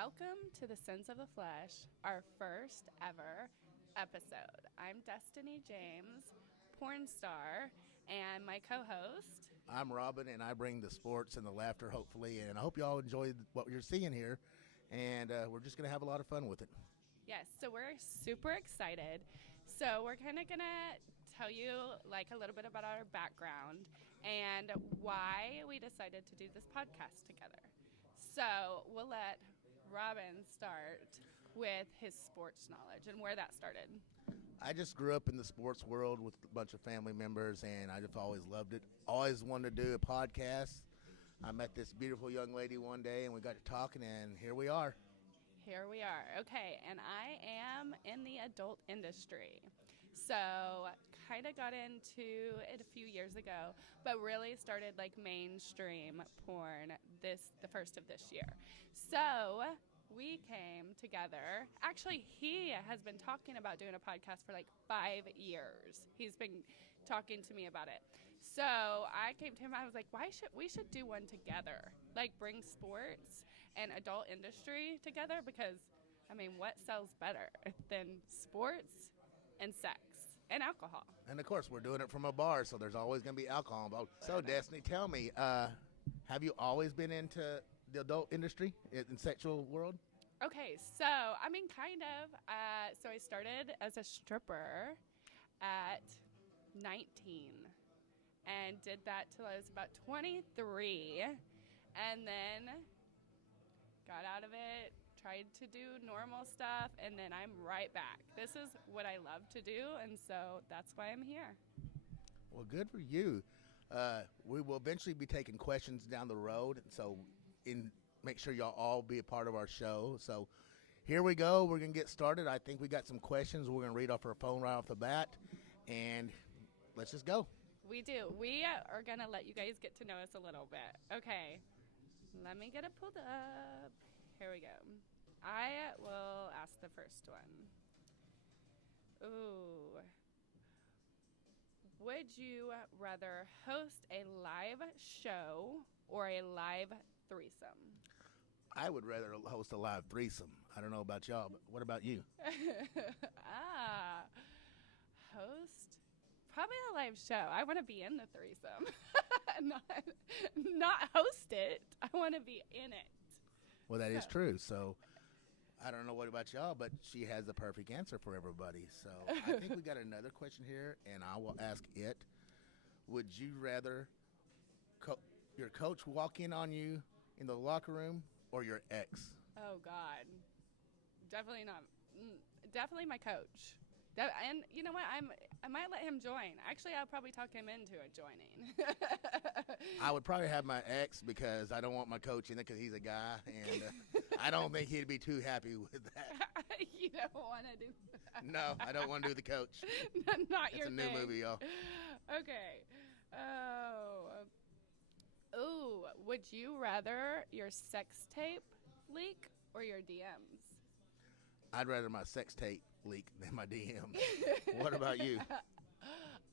Welcome to the Sins of the Flesh, our first ever episode. I'm Destiny James, porn star, and my co-host. I'm Robyn, and I bring the sports and the laughter, hopefully, and I hope you all enjoy what you're seeing here, and we're just going to have a lot of fun with it. Yes, so we're super excited. So we're kind of going to tell you a little bit about our background and why we decided to do this podcast together. So we'll let Robyn start with his sports knowledge and where that started. I just grew up in the sports world with a bunch of family members, and I just always loved it. Always wanted to do a podcast. I met this beautiful young lady one day, and we got to talking, and here we are. Here we are. Okay, and I am in the adult industry. So kind of got into it a few years ago, but really started mainstream porn the first of this year. So we came together. Actually, he has been talking about doing a podcast for 5 years. He's been talking to me about it. So I came to him. I was like, we should do one together? Bring sports and adult industry together because, what sells better than sports and sex and alcohol? And, of course, we're doing it from a bar, so there's always going to be alcohol involved. So, Destiny, tell me, have you always been into the adult industry in sexual world? Okay, so kind of. So I started as a stripper at 19 and did that till I was about 23, and then got out of it, tried to do normal stuff, and then I'm right back. This is what I love to do, and so that's why I'm here. Well, good for you. We will eventually be taking questions down the road, so make sure y'all all be a part of our show. So here we go. We're going to get started. I think we got some questions. We're going to read off our phone right off the bat, and let's just go. We do. We are going to let you guys get to know us a little bit. Okay. Let me get it pulled up. Here we go. I will ask the first one. Ooh. Would you rather host a live show or a live threesome? I would rather host a live threesome. I don't know about y'all, but what about you? Host? Probably a live show. I want to be in the threesome. not host it. I want to be in it. Well, that is true. So I don't know what about y'all, but she has the perfect answer for everybody. So I think we got another question here, and I will ask it. Would you rather your coach walk in on you in the locker room or your ex? Oh, God. Definitely not. Definitely my coach. And you know what? I might let him join. Actually, I'll probably talk him into it joining. I would probably have my ex because I don't want my coach in it because he's a guy, and I don't think he'd be too happy with that. You don't want to do that. No, I don't want to do the coach. Not your thing. It's a new movie, y'all. Okay. Ooh, would you rather your sex tape leak or your DMs? I'd rather my sex tape leak than my DMs. What about you?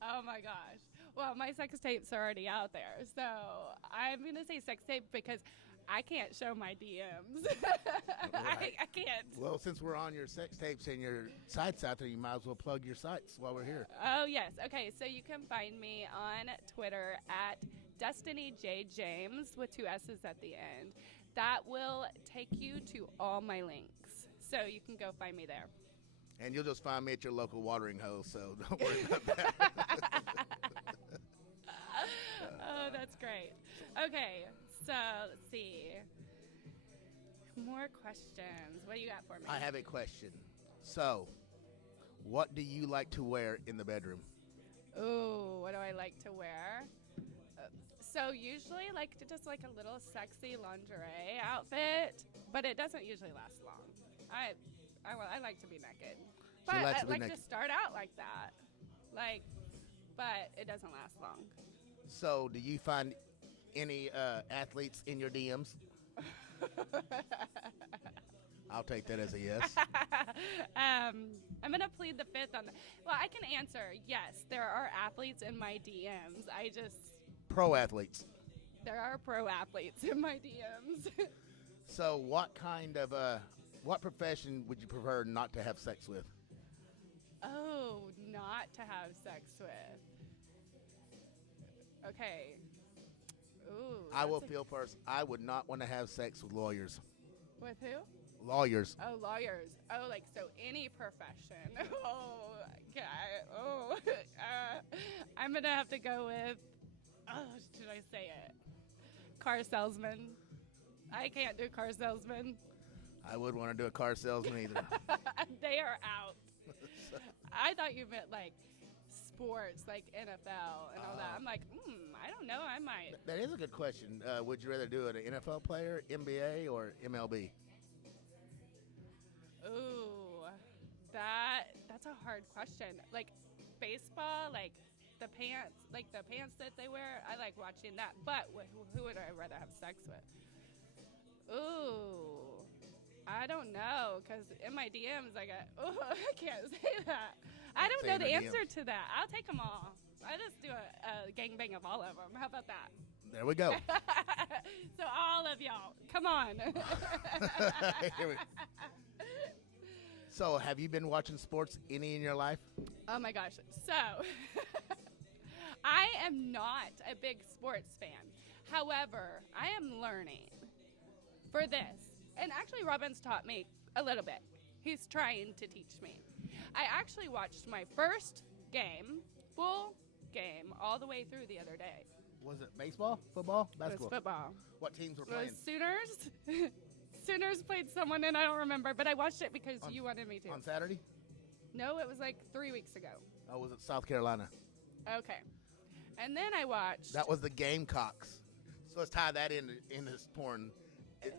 Oh my gosh. Well, my sex tape's already out there, so I'm going to say sex tape because I can't show my DMs. Right. I can't. Well, since we're on your sex tapes and your sites out there, you might as well plug your sites while we're here. Oh, yes. Okay, so you can find me on Twitter at Destiny J. James with 2 S's at the end. That will take you to all my links, so you can go find me there. And you'll just find me at your local watering hole, so don't worry about that. Oh, that's great. Okay, so let's see. More questions. What do you got for me? I have a question. So, what do you like to wear in the bedroom? Ooh, what do I like to wear? So usually just a little sexy lingerie outfit, but it doesn't usually last long. I like to be naked. But I like to start out like that. But it doesn't last long. So, do you find any athletes in your DMs? I'll take that as a yes. I'm going to plead the fifth on that. Well, I can answer yes. There are athletes in my DMs. Pro athletes. There are pro athletes in my DMs. So, what profession would you prefer not to have sex with? Oh, not to have sex with. Okay. Ooh. I will feel first. I would not want to have sex with lawyers. With who? Lawyers. Oh, lawyers. Oh, like, so any profession. Oh, okay. Oh, I'm going to have to go with, should I say it? Car salesman. I can't do car salesman. I wouldn't want to do a car salesman either. They are out. I thought you meant, like, sports, like NFL and all that. I'm like, I don't know. I might. That is a good question. Would you rather do it an NFL player, NBA, or MLB? Ooh, that's a hard question. Like baseball, like the pants that they wear. I like watching that. But who would I rather have sex with? Ooh, I don't know, because in my DMs I can't say that. I don't know the answer to that. I'll take them all. I just do a gangbang of all of them. How about that? There we go. So all of y'all, come on. So, have you been watching sports any in your life? Oh my gosh. So, I am not a big sports fan. However, I am learning for this. And actually, Robyn's taught me a little bit. He's trying to teach me. I actually watched my first game, full game, all the way through the other day. Was it baseball, football, basketball? It was football. What teams were It playing? was Sooners. Sooners played someone, and I don't remember, but I watched it because you wanted me to. On Saturday? No, it was like 3 weeks ago. Oh, was it South Carolina? Okay. And then I watched. That was the Gamecocks. So let's tie that in this porn.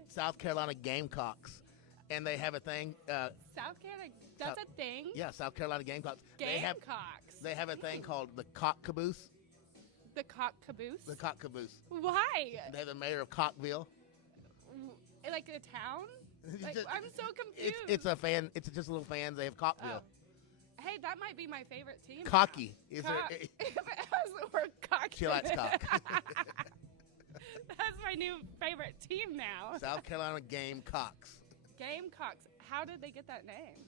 South Carolina Gamecocks. And they have a thing. South Carolina, that's a thing? Yeah, South Carolina Gamecocks. Gamecocks. They have a thing called the Cock Caboose. The Cock Caboose? The Cock Caboose. Why? They're the mayor of Cockville. Like a town? Like, I'm so confused. It's a fan. It's just little fans. They have Cockville. Oh. Hey, that might be my favorite team. Cocky. If it has the word cocky. She likes cock. That's my new favorite team now. South Carolina Gamecocks. Gamecocks. How did they get that name?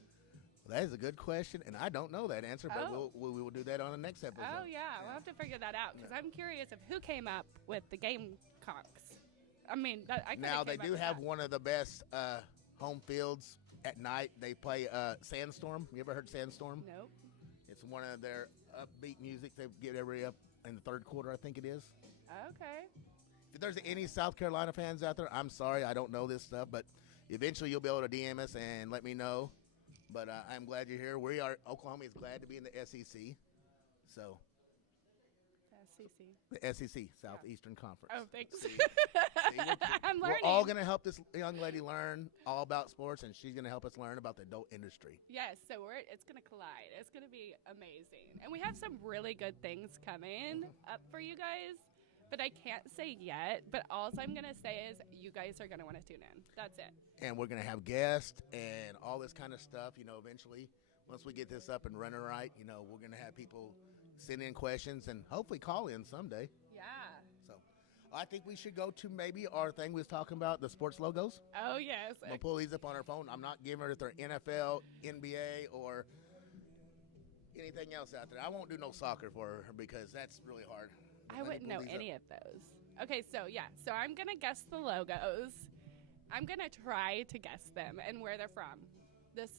Well, that is a good question, and I don't know that answer, but we will do that on the next episode. Oh, yeah. We'll have to figure that out, because I'm curious of who came up with the Gamecocks. I mean, now they do have one of the best home fields at night. They play Sandstorm. You ever heard Sandstorm? Nope. It's one of their upbeat music they get every up in the third quarter, I think it is. Okay. If there's any South Carolina fans out there, I'm sorry, I don't know this stuff, but eventually you'll be able to DM us and let me know. But I'm glad you're here. Oklahoma is glad to be in the SEC. So. The SEC, Southeastern Conference. Oh, thanks. See, I'm learning. We're all going to help this young lady learn all about sports, and she's going to help us learn about the adult industry. Yes, so it's going to collide. It's going to be amazing. And we have some really good things coming up for you guys, but I can't say yet. But all I'm going to say is you guys are going to want to tune in. That's it. And we're going to have guests and all this kind of stuff, eventually. Once we get this up and running right, we're going to have people send in questions and hopefully call in someday. Yeah. So I think we should go to maybe our thing we was talking about, the sports logos. Oh, yes. We'll pull these up on our phone. I'm not giving her if they're NFL, NBA, or anything else out there. I won't do no soccer for her because that's really hard. I wouldn't know any of those. Okay, so I'm going to guess the logos. I'm going to try to guess them and where they're from. This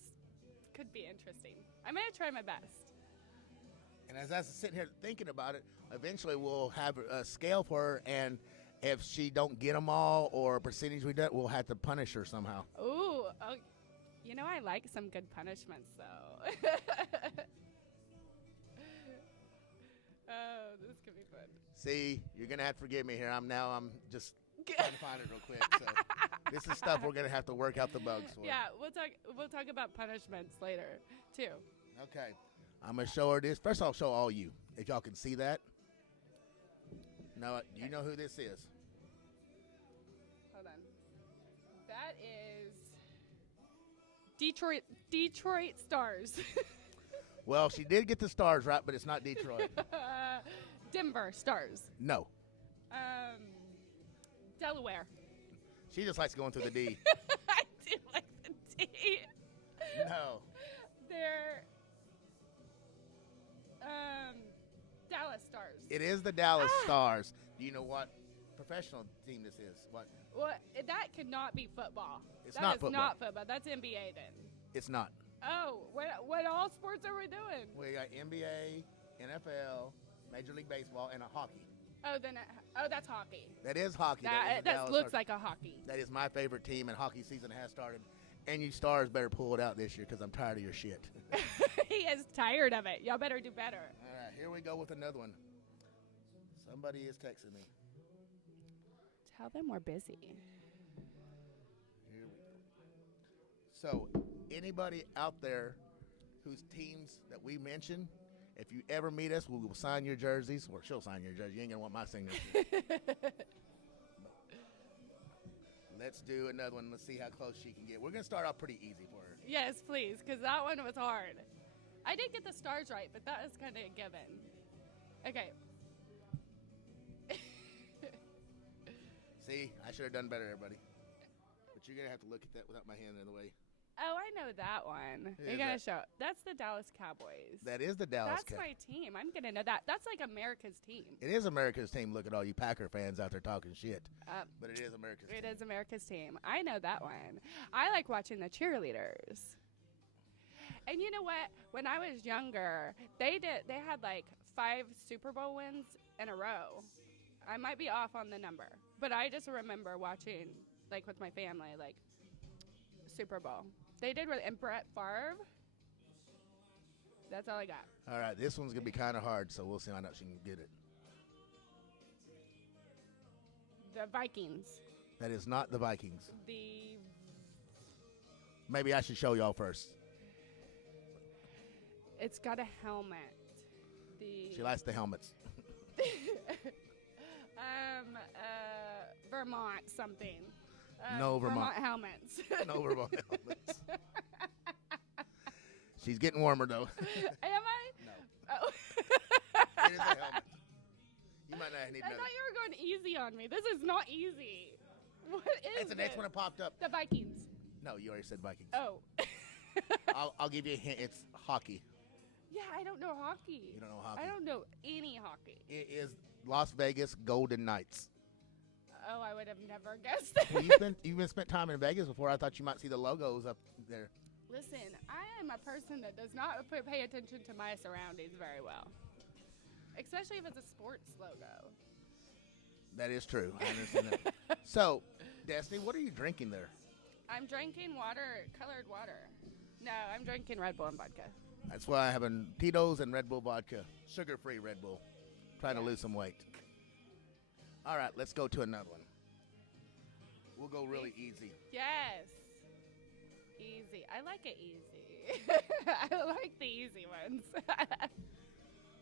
could be interesting. I'm going to try my best. And as I was sitting here thinking about it, eventually we'll have a scale for her, and if she don't get them all or a percentage we do, we'll have to punish her somehow. Ooh, I like some good punishments, though. Oh, this could be fun. See, you're going to have to forgive me here. I'm just trying to find it real quick. So this is stuff we're going to have to work out the bugs for. Yeah, we'll talk about punishments later, too. Okay. I'm going to show her this. First, I'll show all you, if y'all can see that. Now, do you know who this is? Hold on. That is Detroit Stars. Well, she did get the Stars right, but it's not Detroit. Denver Stars. No. Delaware. She just likes going through the D. I do like the D. No. They're Dallas Stars. It is the Dallas Stars. Do you know what professional team this is? What? Well, that could not be football. It's not football. That is not football. That's NBA then. It's not. Oh, what all sports are we doing? We got NBA, NFL, Major League Baseball, and a hockey. Oh, that's hockey. That is hockey. That looks like a hockey. That is my favorite team, and hockey season has started. And you Stars better pull it out this year because I'm tired of your shit. He is tired of it. Y'all better do better. All right, here we go with another one. Somebody is texting me. Tell them we're busy. Here we go. So, anybody out there whose teams that we mentioned, if you ever meet us, we will sign your jerseys, or she'll sign your jersey. You ain't going to want my signature. Let's do another one. Let's see how close she can get. We're going to start off pretty easy for her. Yes, please, because that one was hard. I did get the stars right, but that was kind of a given. Okay. See, I should have done better, everybody. But you're going to have to look at that without my hand in the way. Oh, I know that one. You're going to show. That's the Dallas Cowboys. That is the Dallas Cowboys. That's my team. I'm going to know that. That's like America's team. It is America's team. Look at all you Packer fans out there talking shit. But it is America's team. It is America's team. I know that one. I like watching the cheerleaders. And you know what? When I was younger, they had like 5 Super Bowl wins in a row. I might be off on the number, but I just remember watching, like with my family, like Super Bowl. They did with Brett Favre. That's all I got. All right, this one's gonna be kind of hard, so we'll see how much she can get it. The Vikings. That is not the Vikings. Maybe I should show y'all first. It's got a helmet. She likes the helmets. Vermont something. No Vermont helmets. No Vermont helmets. She's getting warmer though. Am I? No. Oh. It is a helmet. You might not need. I thought you were going easy on me. This is not easy. What is It's the next one that popped up. The Vikings. No, you already said Vikings. Oh. I'll give you a hint. It's hockey. Yeah, I don't know hockey. You don't know hockey? I don't know any hockey. It is Las Vegas Golden Knights. Oh, I would have never guessed that. Well, you've been spent time in Vegas before. I thought you might see the logos up there. Listen, I am a person that does not pay attention to my surroundings very well, especially if it's a sports logo. That is true. I understand that. So, Destiny, what are you drinking there? I'm drinking water, colored water. No, I'm drinking Red Bull and vodka. That's why I'm having Tito's and Red Bull vodka, sugar-free Red Bull, trying to lose some weight. All right, let's go to another one. We'll go really easy. Yes. Easy. I like it easy. I like the easy ones.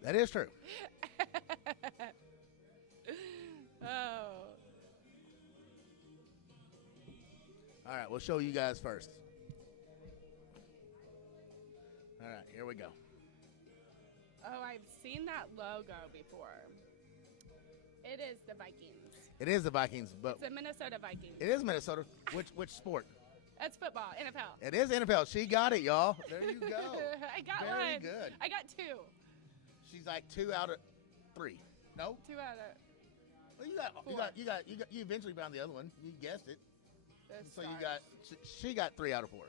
That is true. Oh. All right, we'll show you guys first. All right, here we go. Oh, I've seen that logo before. It is the Vikings. It is the Vikings, but it's the Minnesota Vikings. It is Minnesota. Which sport? That's football, NFL. It is NFL. She got it, y'all. There you go. I got Very one. Very good. I got 2. She's like 2 out of 3. No? 2 out of. Well, you eventually found the other one. You guessed it. So you got. She got 3 out of 4.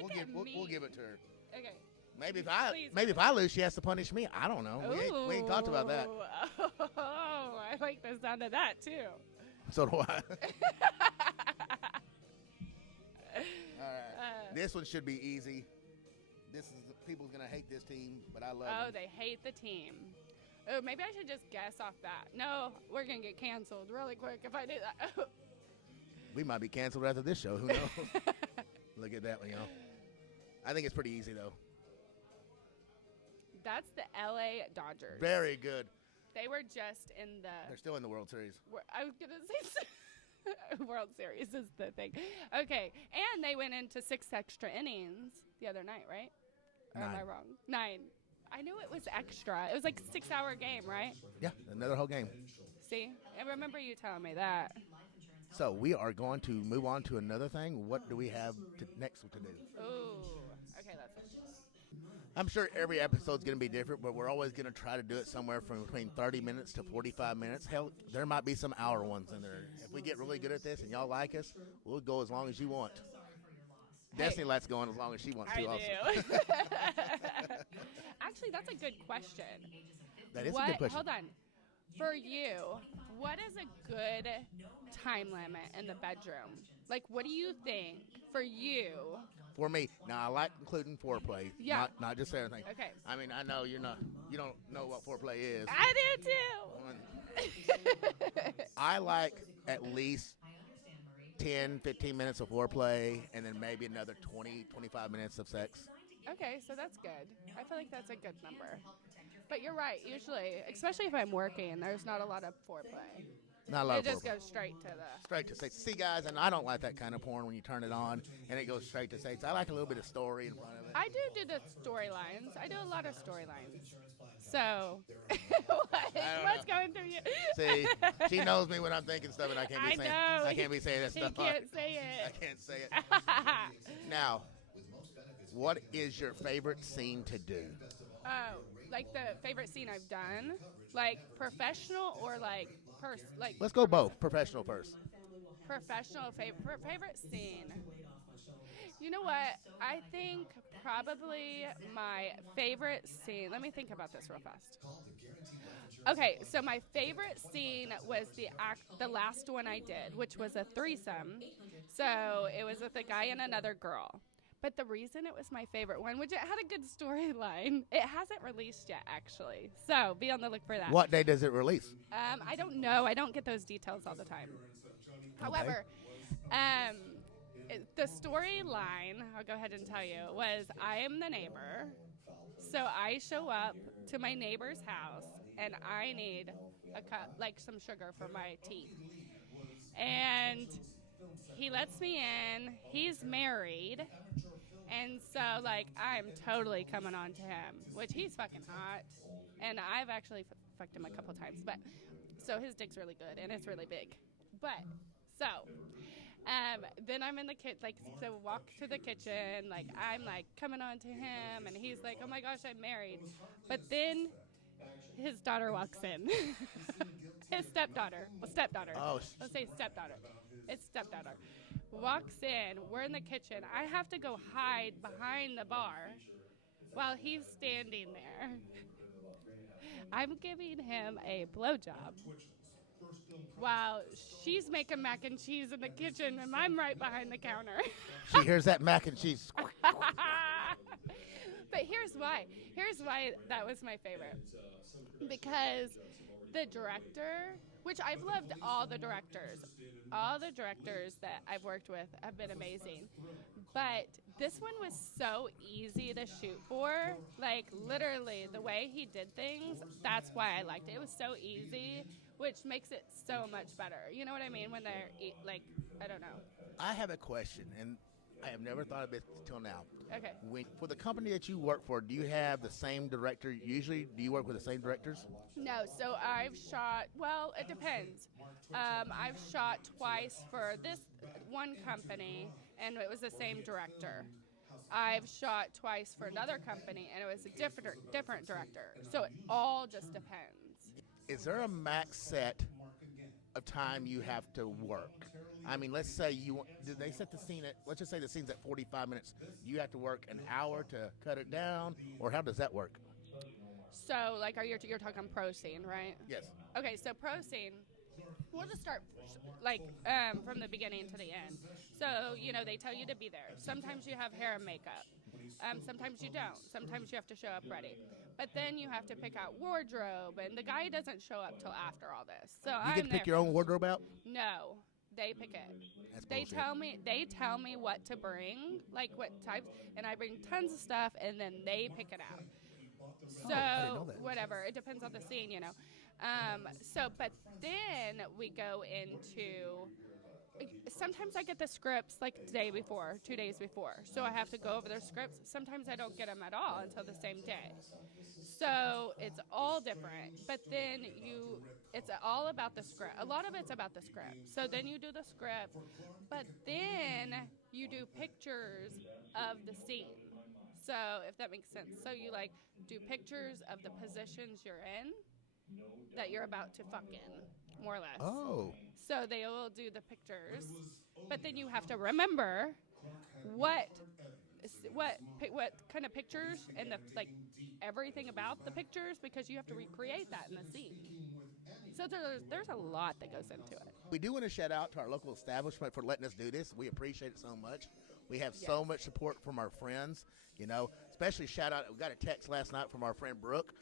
Look at me. We'll give it to her. Okay. Maybe if I lose, she has to punish me. I don't know. We ain't talked about that. Oh, I like the sound of that too. So do I. All right. This one should be easy. People's gonna hate this team, but I love them. Oh, they hate the team. Oh, maybe I should just guess off that. No, we're gonna get canceled really quick if I do that. We might be canceled after this show. Who knows? Look at that one, y'all. I think it's pretty easy though. That's the LA Dodgers. Very good. They were just in the. They're still in the World Series. I was gonna say World Series is the thing. Okay, and they went into 6 extra innings the other night, right? Or 9. am I wrong? 9. I knew it was extra. It was like a 6-hour game, right? Yeah, another whole game. See, I remember you telling me that. So we are going to move on to another thing. What do we have next to do? Ooh. Okay, let's see. I'm sure every episode's going to be different, but we're always going to try to do it somewhere from between 30 minutes to 45 minutes. Hell, there might be some hour ones in there. If we get really good at this and y'all like us, we'll go as long as you want. Hey, Destiny likes going as long as she wants to I also. do. Actually, that's a good question. That is a good question. Hold on. For you, what is a good time limit in the bedroom? Like, what do you think for you? For me, now I like including foreplay, Yeah. not just everything. Okay. I mean, I know you don't know what foreplay is. I do too. I like at least 10, 15 minutes of foreplay and then maybe another 20, 25 minutes of sex. Okay, so that's good. I feel like that's a good number. But you're right. Usually, especially if I'm working, there's not a lot of foreplay. Not a lot It of just foreplay. goes straight to the. Straight to sex. See, guys, and I don't like that kind of porn when you turn it on and it goes straight to sex. I like a little bit of story in front of it. I do the storylines. I do a lot of storylines. So, what's going through you? See, she knows me when I'm thinking stuff, and I can't be saying. know. I can't be saying that He stuff. can't say it. I can't say it. Now, what is your favorite scene to do? Oh, like the favorite scene I've done, like professional or like like. Let's go both. Professional first. Professional favorite scene. You know what? I think probably my favorite scene. Let me think about this real fast. Okay, so my favorite scene was the last one I did, which was a threesome. So it was with a guy and another girl. But the reason it was my favorite one, which it had a good storyline, it hasn't released yet, actually. So be on the look for that. What day does it release? I don't know. I don't get those details all the time. However, the storyline, I'll go ahead and tell you, was I am the neighbor. So I show up to my neighbor's house, and I need a cup, like some sugar for my tea. And he lets me in. He's married. And so, like, I'm totally coming on to him, which he's fucking hot. And I've actually fucked him a couple times. But so his dick's really good, and it's really big. But so then I'm in the kitchen, like, so walk to the kitchen, like, I'm like coming on to him, and he's like, oh my gosh, I'm married. But then his daughter walks in. His stepdaughter. Well, stepdaughter. Oh, Let's say stepdaughter. It's stepdaughter. Walks in. We're in the kitchen. I have to go hide behind the bar while he's standing there. I'm giving him a blowjob while she's making mac and cheese in the kitchen, and I'm right behind the counter. She hears that mac and cheese. But here's why. Here's why that was my favorite. Because the director, which I've loved all the directors that I've worked with have been amazing. But this one was so easy to shoot for. Like, literally, the way he did things, that's why I liked it. It was so easy, which makes it so much better. You know what I mean? When they're, like, I don't know. I have a question, and I have never thought of it till now. Okay. For the company that you work for, do you have the same director? Usually, do you work with the same directors? No, so I've shot, well, it depends. I've shot twice for this one company, and it was the same director. I've shot twice for another company, and it was a different director. So it all just depends. Is there a max set of time you have to work? I mean, let's say did they set the scene at, let's just say the scene's at 45 minutes. You have to work an hour to cut it down, or how does that work? So, like, you're talking pro scene, right? Yes. Okay, so pro scene, we'll just start, like, from the beginning to the end. So, you know, they tell you to be there. Sometimes you have hair and makeup. Sometimes you don't. Sometimes you have to show up ready. But then you have to pick out wardrobe, and the guy doesn't show up till after all this. So You get to pick your own wardrobe out? No, they pick it. That's They bullshit. tell me what to bring, like what types, and I bring tons of stuff, and then they pick it out. So I didn't know that. whatever, it depends on the scene, you know. But then we go into sometimes I get the scripts like the day before, 2 days before. So I have to go over their scripts. Sometimes I don't get them at all until the same day. So it's all different. But then it's all about the script. A lot of it's about the script. So then you do the script, but then you do pictures of the scene. So if that makes sense. So you like do pictures of the positions you're in that you're about to fuck in, more or less. Oh. So they will do the pictures, but then you have to remember what kind of pictures and the like everything about the pictures, because you have to recreate that in the scene. So there's a lot that goes into it. We do want to shout out to our local establishment for letting us do this. We appreciate it so much. We have so much support from our friends, you know, especially shout out. We got a text last night from our friend Brooke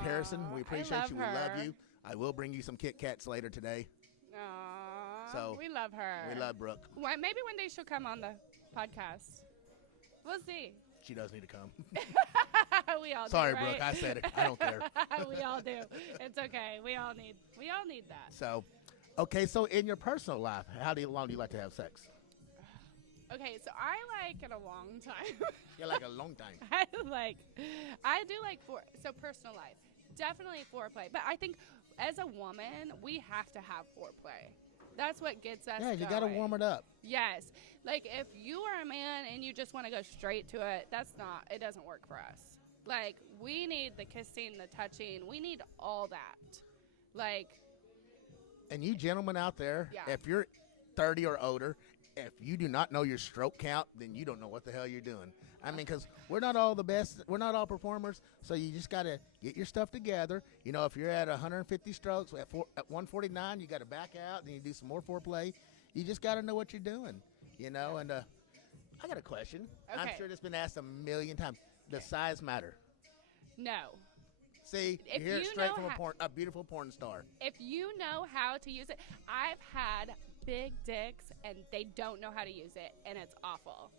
Harrison. We appreciate you. We love you. I will bring you some Kit Kats later today. Aww, so we love her. We love Brooke. Maybe one day she'll come on the podcast. We'll see. She does need to come. We all Sorry, do, right? Brooke, I said it. I don't care. We all do. It's okay. We all need that. So, okay, so in your personal life, how long do you like to have sex? Okay, so I like it a long time. You like a long time. I do like personal life. Definitely foreplay. But I think as a woman, we have to have foreplay. That's what gets us Yeah, you got to going. warm it up. Yes. Like, if you are a man and you just want to go straight to it, it doesn't work for us. Like, we need the kissing, the touching. We need all that. Like. And you gentlemen out there, if you're 30 or older, if you do not know your stroke count, then you don't know what the hell you're doing. I mean, because we're not all the best. We're not all performers, so you just got to get your stuff together. You know, if you're at 150 strokes, at 149, you got to back out, then you do some more foreplay. You just got to know what you're doing, you know. And I got a question. Okay. I'm sure it's been asked a million times. Does size matter? No. See, you hear it straight from a beautiful porn star. If you know how to use it, I've had big dicks and they don't know how to use it, and it's awful.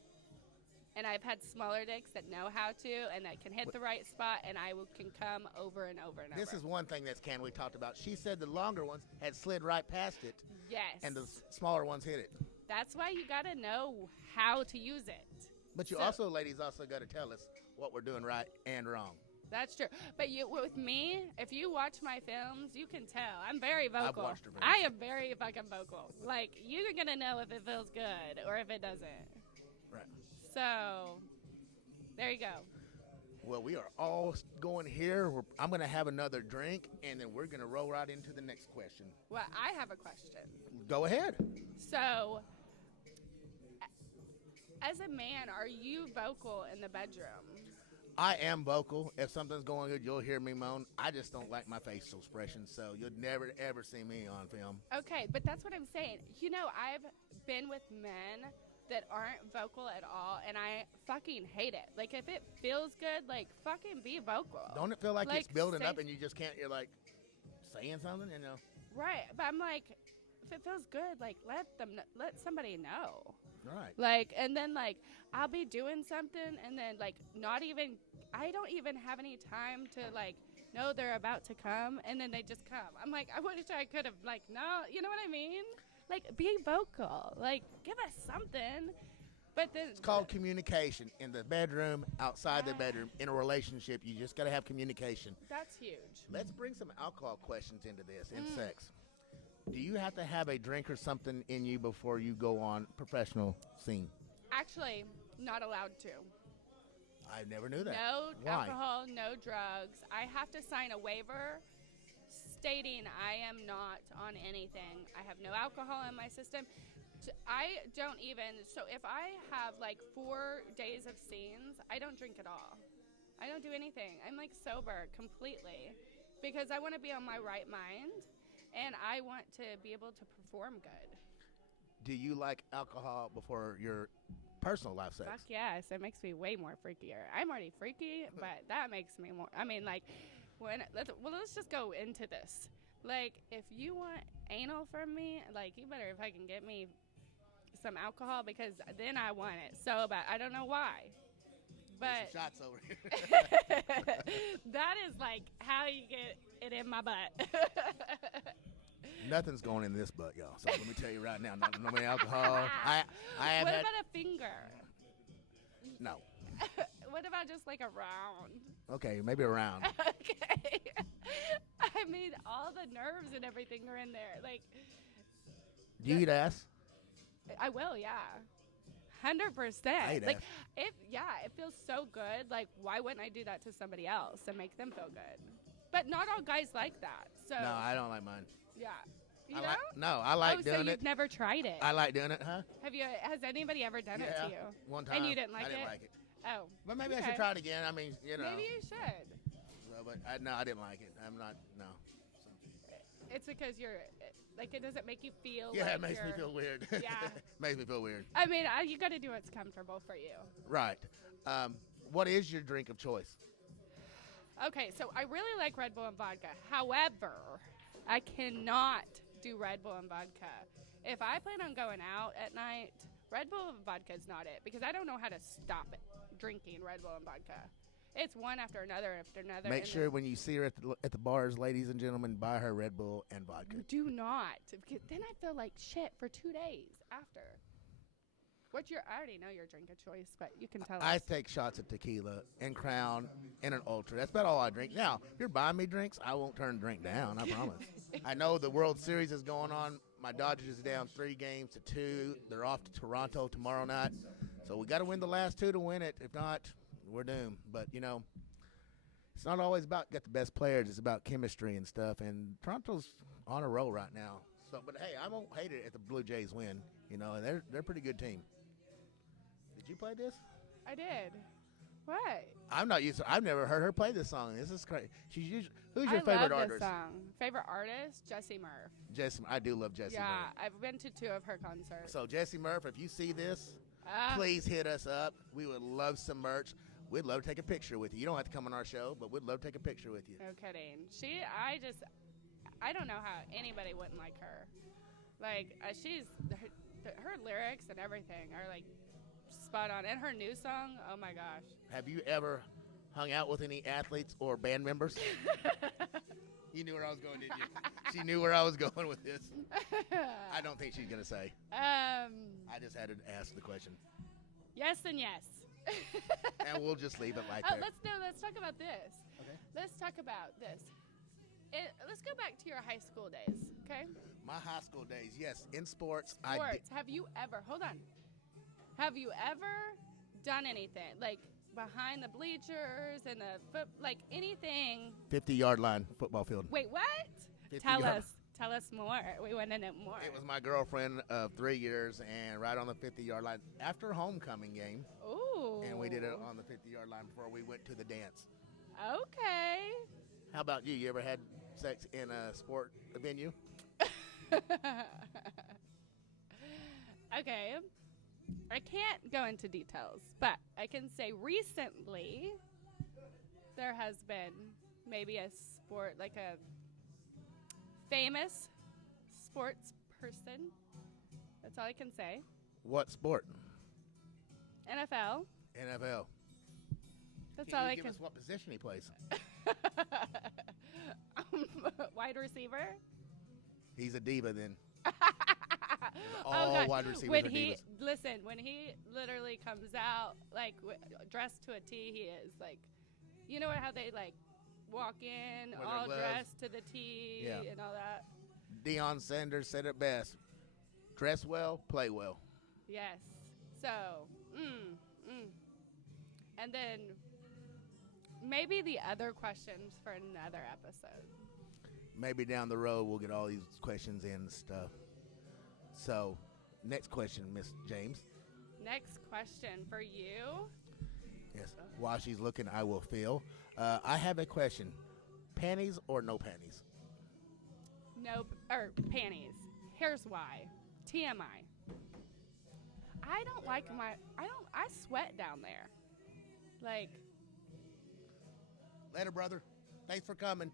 And I've had smaller dicks that know how to and that can hit the right spot, and can come over and over and over. This is one thing we talked about. She said the longer ones had slid right past it. Yes. And the smaller ones hit it. That's why you got to know how to use it. But ladies also got to tell us what we're doing right and wrong. That's true. But with me, if you watch my films, you can tell. I'm very vocal. I've watched her films. I am very fucking vocal. Like, you're going to know if it feels good or if it doesn't. Right. So, there you go. Well, we are all going here. I'm going to have another drink, and then we're going to roll right into the next question. Well, I have a question. Go ahead. So, as a man, are you vocal in the bedroom? I am vocal. If something's going good, you'll hear me moan. I just don't like my facial expressions, so you'll never, ever see me on film. Okay, but that's what I'm saying. You know, I've been with men that aren't vocal at all, and I fucking hate it. Like, if it feels good, like, fucking be vocal. Don't it feel like it's building up and you just can't, you're like, saying something, you know? Right, but I'm like, if it feels good, like, let somebody know. Right. Like, and then, like, I'll be doing something, and then, like, I don't even have any time to, like, know they're about to come, and then they just come. I'm like, I wish I could have, like, no, you know what I mean? Like, be vocal. Like, give us something. But then it's called communication in the bedroom, outside the bedroom, in a relationship. You just got to have communication. That's huge. Let's bring some alcohol questions into this in sex. Do you have to have a drink or something in you before you go on professional scene? Actually, not allowed to. I never knew that. No Why? alcohol, no drugs. I have to sign a waiver stating I am not on anything. I have no alcohol in my system. I don't even, so if I have like 4 days of scenes, I don't drink at all. I don't do anything. I'm like sober completely because I want to be on my right mind and I want to be able to perform good. Do you like alcohol before your personal life sex? Fuck yes, it makes me way more freakier. I'm already freaky, but that makes me more, I mean, like, let's just go into this. Like, if you want anal from me, like, you better fucking get me some alcohol because then I want it so bad. I don't know why. But shots over here. that is like how you get it in my butt. Nothing's going in this butt, y'all. So let me tell you right now, no more alcohol. I have What had about a finger? no. What about just like a round? Okay, maybe around. Okay. I mean, all the nerves and everything are in there. Like, Do you eat ass? I will, yeah. 100%. I eat Like, ass. it feels so good. Like, why wouldn't I do that to somebody else and make them feel good? But not all guys like that. So No, I don't like mine. yeah. You I know? like, no, I like so doing you've it. never tried it? I like doing it, huh? Has anybody ever done it to you? One time. And you didn't like I didn't it? like it. Oh. But maybe I okay. should try it again. I mean, you know. Maybe you should. So, but no, I didn't like it. I'm not. No. It's because you're like it doesn't make you feel. Yeah, like it makes me you're- feel weird. Yeah. Makes me feel weird. I mean, you got to do what's comfortable for you. Right. What is your drink of choice? Okay, so I really like Red Bull and vodka. However, I cannot do Red Bull and vodka. If I plan on going out at night, Red Bull and vodka is not it because I don't know how to stop it, drinking Red Bull and vodka. It's one after another after another. Make sure when you see her at the bars, ladies and gentlemen, buy her Red Bull and vodka. Do not, because then I feel like shit for 2 days after. I already know your drink of choice, but you can tell I us. take shots of tequila and Crown and an Ultra. That's about all I drink. Now, if you're buying me drinks, I won't turn a drink down. I promise. I know the World Series is going on. My Dodgers is down 3-2. They're off to Toronto tomorrow night. So we got to win the last 2 to win it. If not, we're doomed. But, you know, it's not always about get the best players. It's about chemistry and stuff. And Toronto's on a roll right now. So, but, hey, I won't hate it if the Blue Jays win. You know, and they're a pretty good team. Did you play this? I did. What? I'm not used to. I've never heard her play this song. This is crazy. Who's your I favorite love artist? this song. Favorite artist? Jessie Murph. Jessie. I do love Jessie. Yeah, Murph. I've been to 2 of her concerts. So Jessie Murph, if you see this, please hit us up. We would love some merch. We'd love to take a picture with you. You don't have to come on our show, but we'd love to take a picture with you. No kidding. I don't know how anybody wouldn't like her. Like, her lyrics and everything are like spot on. And her new song, oh my gosh. Have you ever hung out with any athletes or band members? You knew where I was going, didn't you? She knew where I was going with this. I don't think she's gonna say. I just had to ask the question. Yes and yes. And we'll just leave it like Oh, that. let's talk about this. Okay. Let's talk about this. Let's go back to your high school days, okay? My high school days, yes, in sports. Sports. Have you ever done anything like behind the bleachers and the foot, like anything? 50-yard line football field. Wait, what? 50 Tell yard- us. Tell us more. We want to know more. It was my girlfriend of 3 years, and right on the 50-yard line after a homecoming game. Ooh. And we did it on the 50-yard line before we went to the dance. Okay. How about you? You ever had sex in a sport venue? Okay. I can't go into details, but I can say recently there has been maybe a sport, like a famous sports person. That's all I can say. What sport? NFL. NFL. That's Can all you I give can. us what position he plays? Wide receiver. He's a diva then. Oh, All gosh. wide receivers when are he divas. when he literally comes out like dressed to a T, he is like, you know how they like walk in With their all gloves. dressed to the T Yeah. and all that. Deion Sanders said it best. Dress well, play well. Yes. So, and then maybe the other questions for another episode. Maybe down the road we'll get all these questions in and stuff. So, next question, Miss James. Next question for you. Yes. While she's looking, I will feel. I have a question. Panties or no panties? No, or panties. Here's why. TMI. I don't like I sweat down there. Like, Later, brother. Thanks for coming.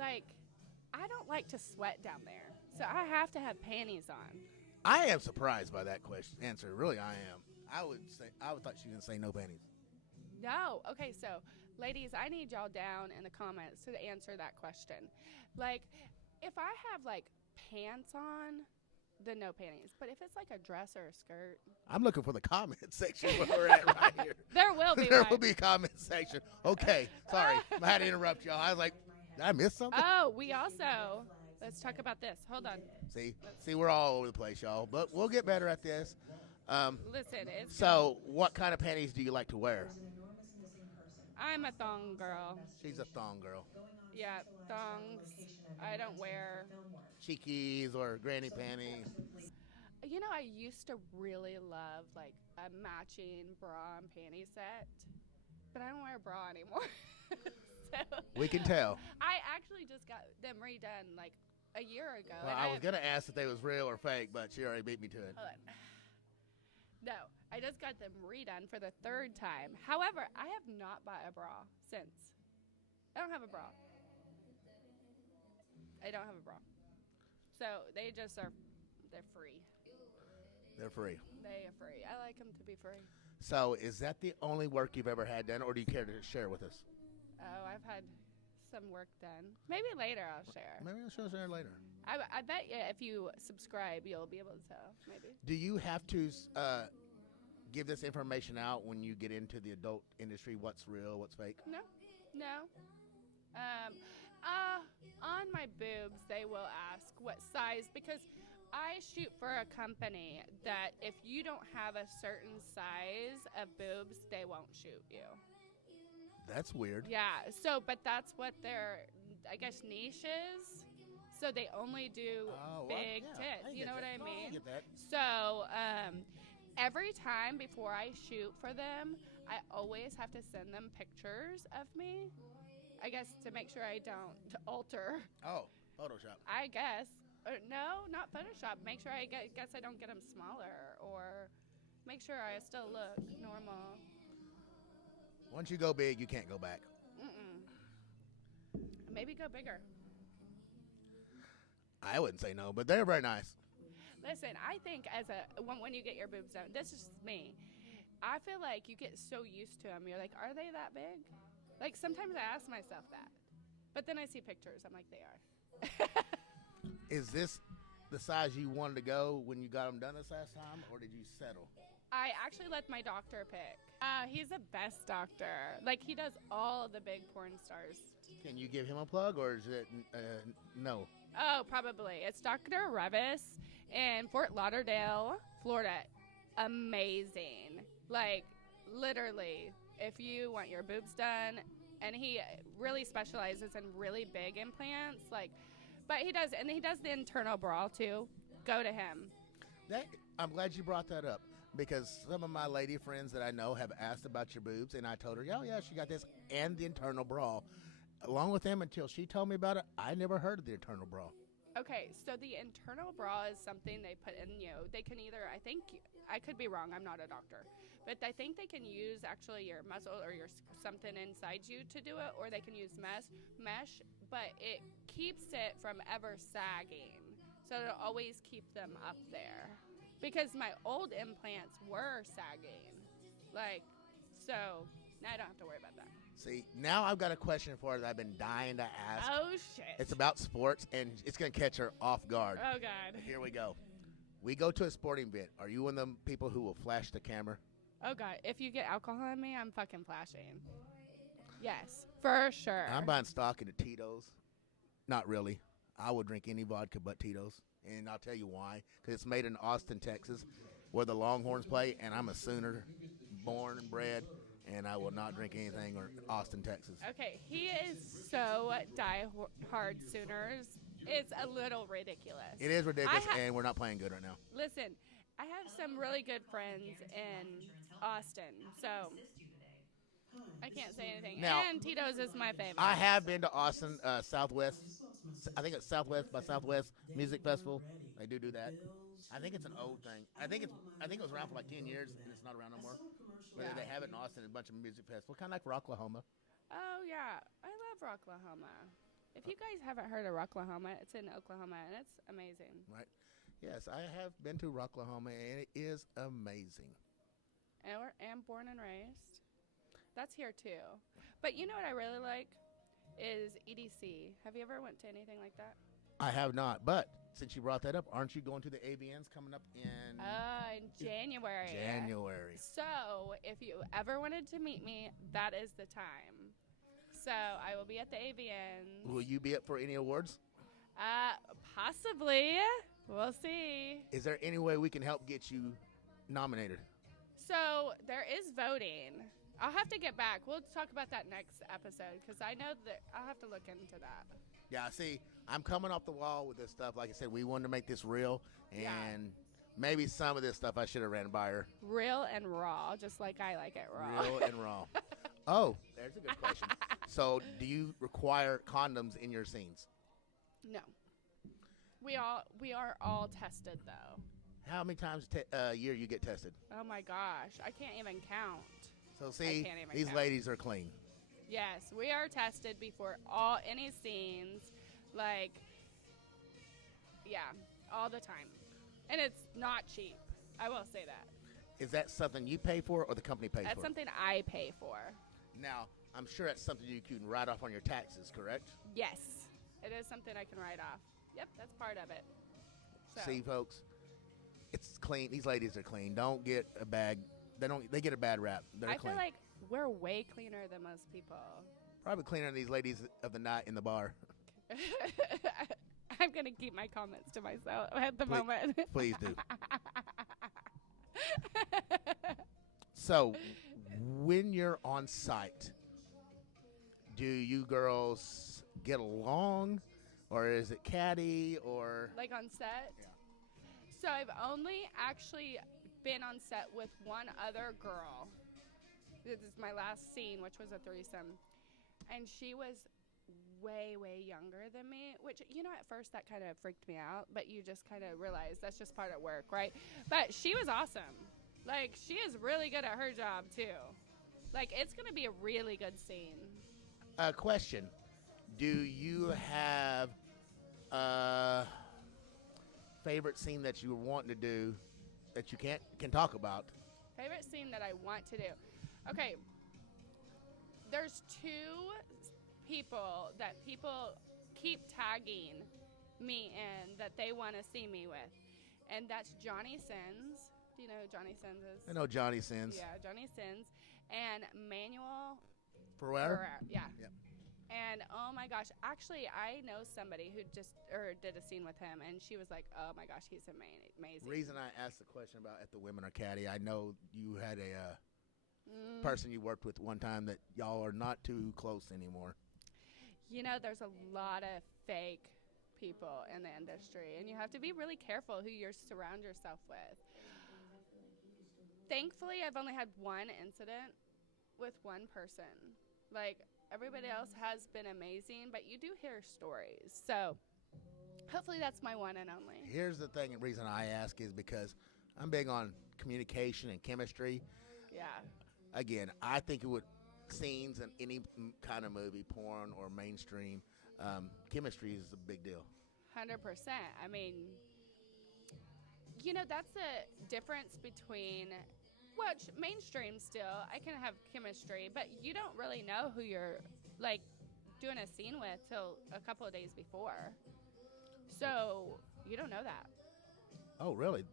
I don't like to sweat down there. So I have to have panties on. I am surprised by that question answer. Really, I am. I would thought she was gonna say no panties. No. Okay, so ladies, I need y'all down in the comments to answer that question. Like, If I have like pants on, then no panties. But if it's like a dress or a skirt, I'm looking for the comment section where we're at right here. there will be There one. will be a comment section. Okay, sorry. I had to interrupt y'all. I was like, did I miss something? Oh, we also, let's talk about this. Hold on. See, we're all over the place, y'all. But we'll get better at this. Listen, it's So, what kind of panties do you like to wear? I'm a thong girl. She's a thong girl. Yeah, thongs. I don't wear. Cheekies or granny panties. You know, I used to really love like a matching bra and panty set, but I don't wear a bra anymore. So We can tell. I actually just got them redone like a year ago. Well, and I was going to ask if they was real or fake, but she already beat me to it. Hold on. No, I just got them redone for the third time. However, I have not bought a bra since. I don't have a bra. I don't have a bra. So they just are, they're free. They're free. They are free. I like them to be free. So, is that the only work you've ever had done, or do you care to share with us? Oh, I've had some work done. Maybe later I'll share. Maybe I'll share later. I bet you if you subscribe, you'll be able to tell. Maybe. Do you have to give this information out when you get into the adult industry? What's real, what's fake? No. On my boobs, they will ask what size because I shoot for a company that if you don't have a certain size of boobs, they won't shoot you. That's weird. Yeah. So, but that's what their, I guess, niche is. So they only do big tits. You know what I mean? I get that. So every time before I shoot for them, I always have to send them pictures of me. I guess to make sure I don't alter. Oh, Photoshop. I guess. No, not Photoshop. Make sure guess I don't get them smaller or make sure I still look normal. Once you go big, you can't go back. Maybe go bigger. I wouldn't say no, but they're very nice. Listen, I think when you get your boobs done, this is me. I feel like you get so used to them. You're like, are they that big? Like sometimes I ask myself that, but then I see pictures. I'm like, they are. Is this the size you wanted to go when you got them done this last time, or did you settle? I actually let my doctor pick. He's the best doctor. Like he does all of the big porn stars. Can you give him a plug, or is it no? Oh, probably. It's Dr. Revis in Fort Lauderdale, Florida. Amazing. Like, literally, if you want your boobs done, and he really specializes in really big implants, like, but he does the internal bra too. Go to him. I'm glad you brought that up because some of my lady friends that I know have asked about your boobs, and I told her, oh yeah, she got this and the internal bra. Along with them, until she told me about it, I never heard of the internal bra. Okay, so the internal bra is something they put in you. They can either, I think, I could be wrong, I'm not a doctor, but I think they can use actually your muscle or your something inside you to do it, or they can use mesh, but it keeps it from ever sagging. So it'll always keep them up there. Because my old implants were sagging. Like, so now I don't have to worry about that. See, now I've got a question for her that I've been dying to ask. Oh, shit. It's about sports, and it's going to catch her off guard. Oh, God. Here we go. We go to a sporting event. Are you one of them people who will flash the camera? Oh, God. If you get alcohol in me, I'm fucking flashing. Yes, for sure. I'm buying stock into Tito's. Not really. I will drink any vodka but Tito's, and I'll tell you why. Because it's made in Austin, Texas, where the Longhorns play, and I'm a Sooner, born and bred. And I will not drink anything or Austin, Texas. Okay, he is so die-hard Sooners. It's a little ridiculous. It is ridiculous, and we're not playing good right now. Listen, I have some really good friends in Austin, so I can't say anything. Now, and Tito's is my favorite. I have been to Austin, Southwest. I think it's Southwest by Southwest Music Festival. They do that. I think it's an old thing. I think it was around for like 10 years, and it's not around no more. But they have it in Austin, a bunch of music festivals, kind of like Rocklahoma. Oh, yeah. I love Rocklahoma. If you guys haven't heard of Rocklahoma, it's in Oklahoma, and it's amazing. Right. Yes, I have been to Rocklahoma, and it is amazing. And I'm born and raised. That's here, too. But you know what I really like is EDC. Have you ever went to anything like that? I have not, but since you brought that up, aren't you going to the AVNs coming up In January. January? So, if you ever wanted to meet me, that is the time. So, I will be at the AVNs. Will you be up for any awards? Possibly. We'll see. Is there any way we can help get you nominated? So, there is voting. I'll have to get back. We'll talk about that next episode because I know that I'll have to look into that. Yeah, see, I'm coming off the wall with this stuff. Like I said, we wanted to make this real, and maybe some of this stuff I should have ran by her. Real and raw, just like I like it raw. Real and raw. Oh, there's a good question. So, do you require condoms in your scenes? No. We are all tested though. How many times a year you get tested? Oh my gosh, I can't even count. So see, these ladies are clean. Yes, we are tested before any scenes, like, all the time. And it's not cheap. I will say that. Is that something you pay for or the company pays for? That's something I pay for. Now, I'm sure that's something you can write off on your taxes, correct? Yes, it is something I can write off. Yep, that's part of it. So. See, folks, it's clean. These ladies are clean. Don't get a bad. They get a bad rap. They're clean. I feel like we're way cleaner than most people. Probably cleaner than these ladies of the night in the bar. I'm going to keep my comments to myself at the moment. Please do. So, when you're on site, do you girls get along? Or is it catty or? Like on set? Yeah. So I've only actually been on set with one other girl. This is my last scene, which was a threesome. And she was way, way younger than me, which, at first that kind of freaked me out, but you just kind of realize that's just part of work, right? But she was awesome. Like, she is really good at her job, too. Like, it's going to be a really good scene. Question. Do you have a favorite scene that you were wanting to do that you can talk about? Favorite scene that I want to do? Okay. There's two people that people keep tagging me in that they want to see me with. And that's Johnny Sins. Do you know who Johnny Sins is? I know Johnny Sins. Yeah, Johnny Sins. And Manuel Ferrer? Yeah. Yep. And oh my gosh, actually I know somebody who just did a scene with him, and she was like, oh my gosh, he's amazing. Reason I asked the question about if the women are catty, I know you had a person you worked with one time that y'all are not too close anymore. There's a lot of fake people in the industry, and you have to be really careful who you surround yourself with. Thankfully, I've only had one incident with one person. Like, everybody else has been amazing, but you do hear stories. So, hopefully that's my one and only. Here's the thing, and reason I ask is because I'm big on communication and chemistry. Yeah. Again, I think scenes in any kind of movie, porn or mainstream, chemistry is a big deal. 100%. I mean, that's a difference between... mainstream still, I can have chemistry, but you don't really know who you're, like, doing a scene with till a couple of days before. So, you don't know that. Oh, really?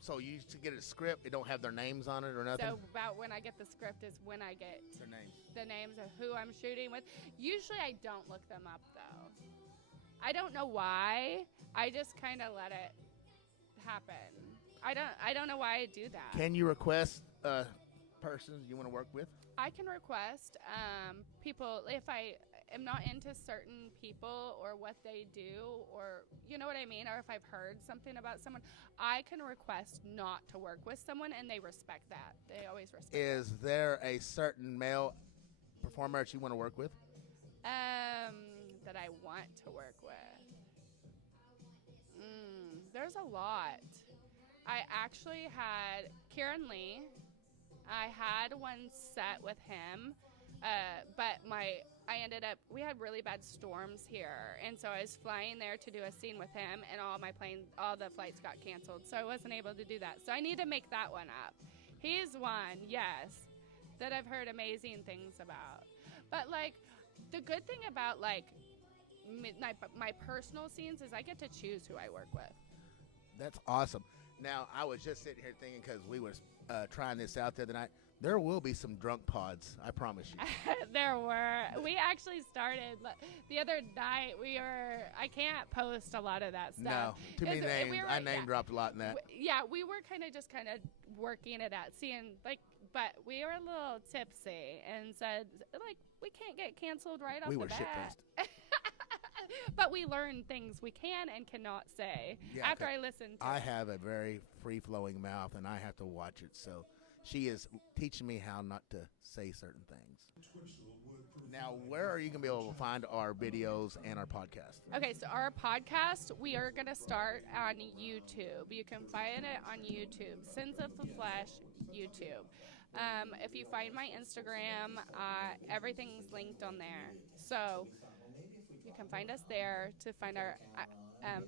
So you used to get a script, it don't have their names on it or nothing? So, about when I get the script is when I get their names. The names of who I'm shooting with. Usually I don't look them up, though. I don't know why. I just kind of let it happen. I don't know why I do that. Can you request persons you want to work with? I can request people if I am not into certain people or what they do, or you know what I mean, or if I've heard something about someone, I can request not to work with someone, and they respect that. They always respect. Is there a certain male performer that you want to work with? That I want to work with. There's a lot. I actually had Kieran Lee. I had one set with him, but we had really bad storms here, and so I was flying there to do a scene with him, and all the flights got canceled, so I wasn't able to do that. So I need to make that one up. He's one, yes, that I've heard amazing things about. But, like, the good thing about, like, my personal scenes is I get to choose who I work with. That's awesome. Now, I was just sitting here thinking because we were trying this out the other night. There will be some drunk pods, I promise you. There were. We actually started the other night. I can't post a lot of that stuff. No, too many names. I name dropped a lot in that. We were kind of working it out, seeing but we were a little tipsy and said we can't get canceled right off the bat. We were shit-faced. But we learned things we can and cannot say after I listened to it. I have a very free-flowing mouth, and I have to watch it, so she is teaching me how not to say certain things. Now, where are you going to be able to find our videos and our podcast? Okay, so our podcast, we are going to start on YouTube. You can find it on YouTube, Sins of the Flesh YouTube. If you find my Instagram, everything's linked on there. So you can find us there to find our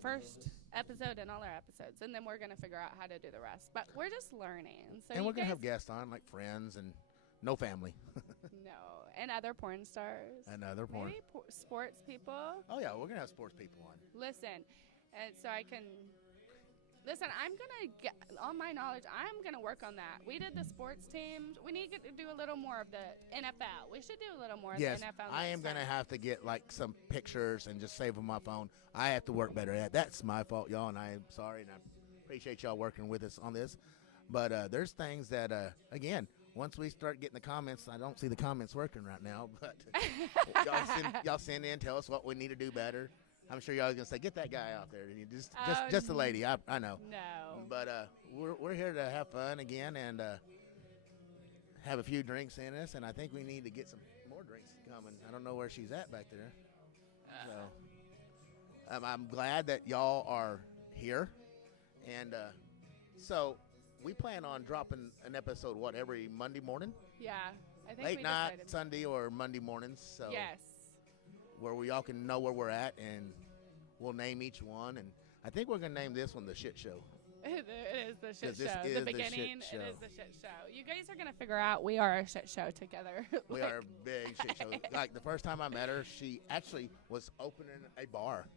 first episode and all our episodes, and then we're going to figure out how to do the rest. But we're just learning. So and we're going to have guests on, like friends and no family. No, and other porn stars. And other porn. Maybe sports people. Oh, yeah, we're going to have sports people on. Listen, and so I can... Listen, I'm going to get all my knowledge. I'm going to work on that. We did the sports teams. We need to do a little more of the NFL. We should do a little more of the NFL. I am going to have to get like some pictures and just save on my phone. I have to work better at that. That's my fault, y'all, and I am sorry, and I appreciate y'all working with us on this. But there's things that, again, once we start getting the comments, I don't see the comments working right now, but y'all send in, tell us what we need to do better. I'm sure y'all are going to say, get that guy out there. And you just a lady. I know. No. But we're here to have fun again and have a few drinks in us. And I think we need to get some more drinks coming. I don't know where she's at back there. So I'm glad that y'all are here. And so we plan on dropping an episode, every Monday morning? Yeah. I think Late we night, decided. Sunday, or Monday mornings. So Yes. where we all can know where we're at, and we'll name each one. And I think we're going to name this one the shit show. It is the shit 'Cause this show. is The the beginning, shit it show. is the shit show. You guys are going to figure out we are a shit show together. We are a big shit show. Like, the first time I met her, she actually was opening a bar.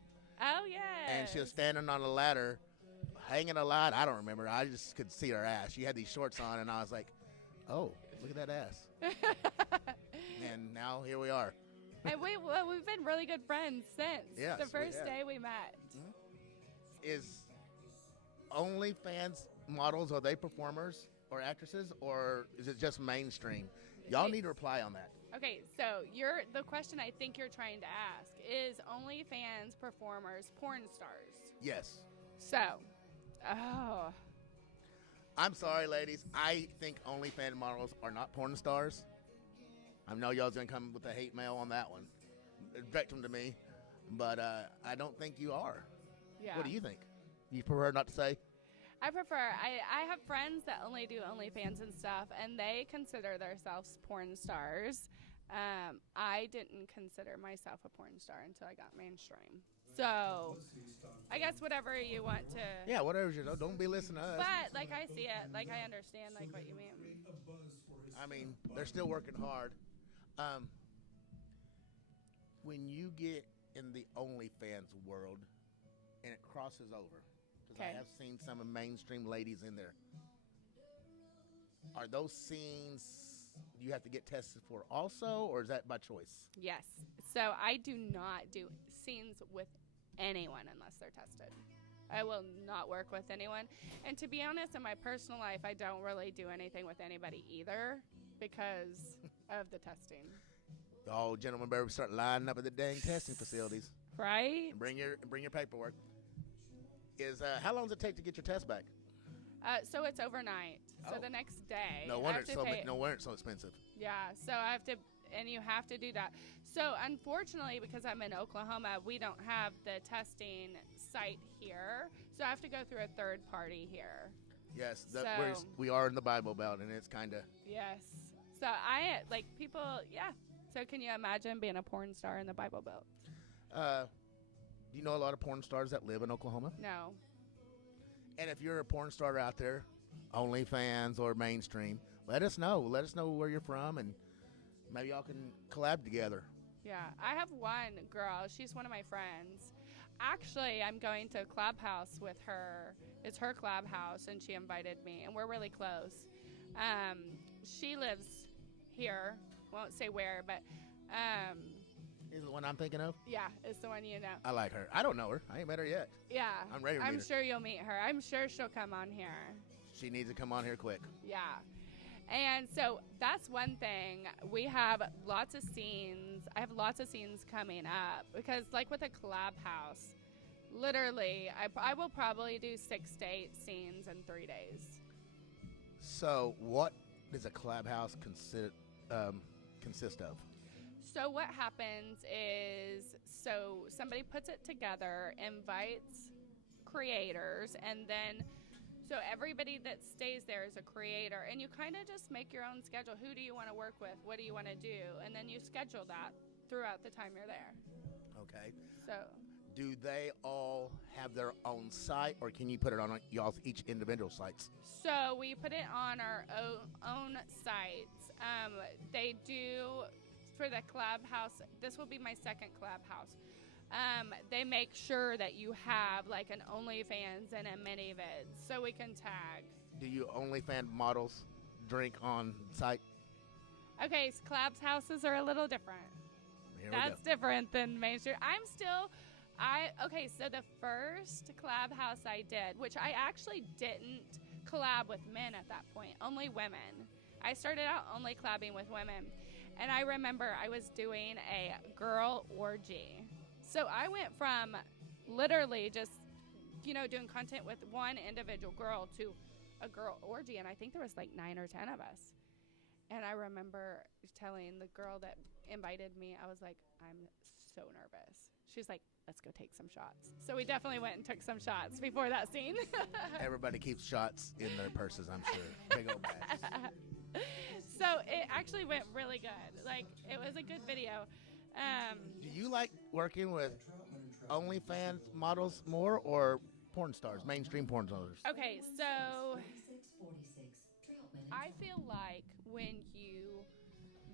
Oh, yeah. And she was standing on a ladder, hanging a lot. I don't remember. I just could see her ass. She had these shorts on, and I was like, oh, look at that ass. And now here we are. And we've been really good friends since Yes, the we first have. day we met. Is OnlyFans models, are they performers or actresses, or is it just mainstream? Y'all need to reply on that. Okay, so the question I think you're trying to ask is OnlyFans performers porn stars? Yes. So, I'm sorry, ladies. I think OnlyFans models are not porn stars. I know y'all's going to come with a hate mail on that one. Direct them to me. But I don't think you are. yeah. What do you think? You prefer not to say? I prefer, I have friends that only do OnlyFans and stuff, and they consider themselves porn stars. I didn't consider myself a porn star until I got mainstream. So, I guess whatever you want to. Yeah, whatever you know. Don't be listening to us. But, like, I see it. Like, I understand, like, what you mean. I mean, they're still working hard. When you get in the OnlyFans world and it crosses over, because I have seen some of mainstream ladies in there, are those scenes you have to get tested for also, or is that by choice? Yes. So I do not do scenes with anyone unless they're tested. I will not work with anyone. And to be honest, in my personal life, I don't really do anything with anybody either because of the testing. Oh, gentlemen, better start lining up at the dang testing facilities. Right? And bring your paperwork. How long does it take to get your test back? So it's overnight. So Oh. the next day. No wonder it's so expensive. Yeah, so I have to, and you have to do that. So unfortunately, because I'm in Oklahoma, we don't have the testing site here. So I have to go through a third party here. Yes, So- we are in the Bible Belt, and it's kind of... Yes. So people, yeah. So can you imagine being a porn star in the Bible Belt? Do you know a lot of porn stars that live in Oklahoma? No. And if you're a porn star out there, OnlyFans or mainstream, let us know. Let us know where you're from, and maybe y'all can collab together. Yeah, I have one girl. She's one of my friends. Actually, I'm going to a clubhouse with her. It's her clubhouse, and she invited me, and we're really close. She lives here. Won't say where, but Is the one I'm thinking of? yeah, it's the one you know. I like her. I don't know her. I ain't met her yet. Yeah, I'm ready to meet I'm her. sure you'll meet her. I'm sure she'll come on here. She needs to come on here quick. Yeah. And so that's one thing. We have lots of scenes. I have lots of scenes coming up because, like with a clubhouse, literally, I will probably do 6 to 8 scenes in 3 days. So, what does a clubhouse consist of? So what happens is, so somebody puts it together, invites creators, and then so everybody that stays there is a creator, and you kind of just make your own schedule. Who do you want to work with? What do you want to do? And then you schedule that throughout the time you're there. Okay. So Do they all have their own site, or can you put it on y'all's each individual sites? So we put it on our own sites. They do, for the clubhouse, this will be my second clubhouse. They make sure that you have like an OnlyFans and a mini-vids so we can tag. Do you OnlyFans models drink on site? Okay, so clubhouses are a little different. Here That's different than Main Street. Okay, so the first clubhouse I did, which I actually didn't collab with men at that point, only women. I started out only collabing with women. And I remember I was doing a girl orgy. So I went from literally just, doing content with one individual girl to a girl orgy. And I think there was like 9 or 10 of us. And I remember telling the girl that invited me, I was like, I'm so nervous. She's like, let's go take some shots. So we definitely went and took some shots before that scene. Everybody keeps shots in their purses, I'm sure. Big old bags. So it actually went really good. Like, it was a good video. Do you like working with OnlyFans models more or porn stars, mainstream porn stars? Okay, so I feel like when you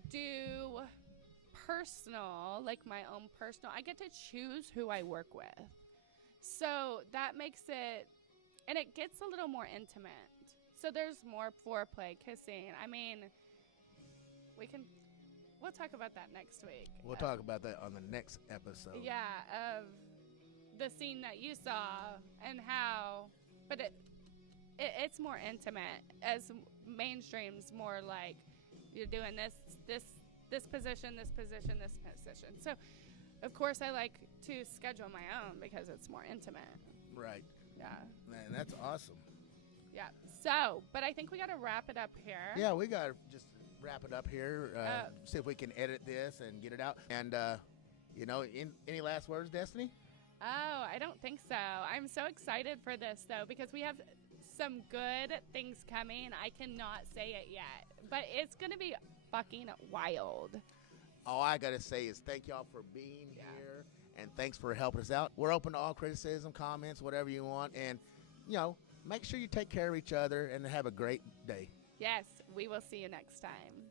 do personal, like my own personal, I get to choose who I work with. So that makes it, and it gets a little more intimate. So there's more foreplay, kissing. I mean, we'll talk about that next week. We'll talk about that on the next episode. Yeah, of the scene that you saw and how, but it's more intimate. As mainstream's more like you're doing this position, this position, this position. So, of course, I like to schedule my own because it's more intimate. Right. Yeah. Man, that's awesome. Yeah. So, but I think we got to wrap it up here. Yeah, we got to just wrap it up here, see if we can edit this and get it out. And, any last words, Destiny? Oh, I don't think so. I'm so excited for this, though, because we have some good things coming. I cannot say it yet, but it's going to be fucking wild. All I got to say is thank y'all for being here, and thanks for helping us out. We're open to all criticism, comments, whatever you want, and, make sure you take care of each other and have a great day. Yes, we will see you next time.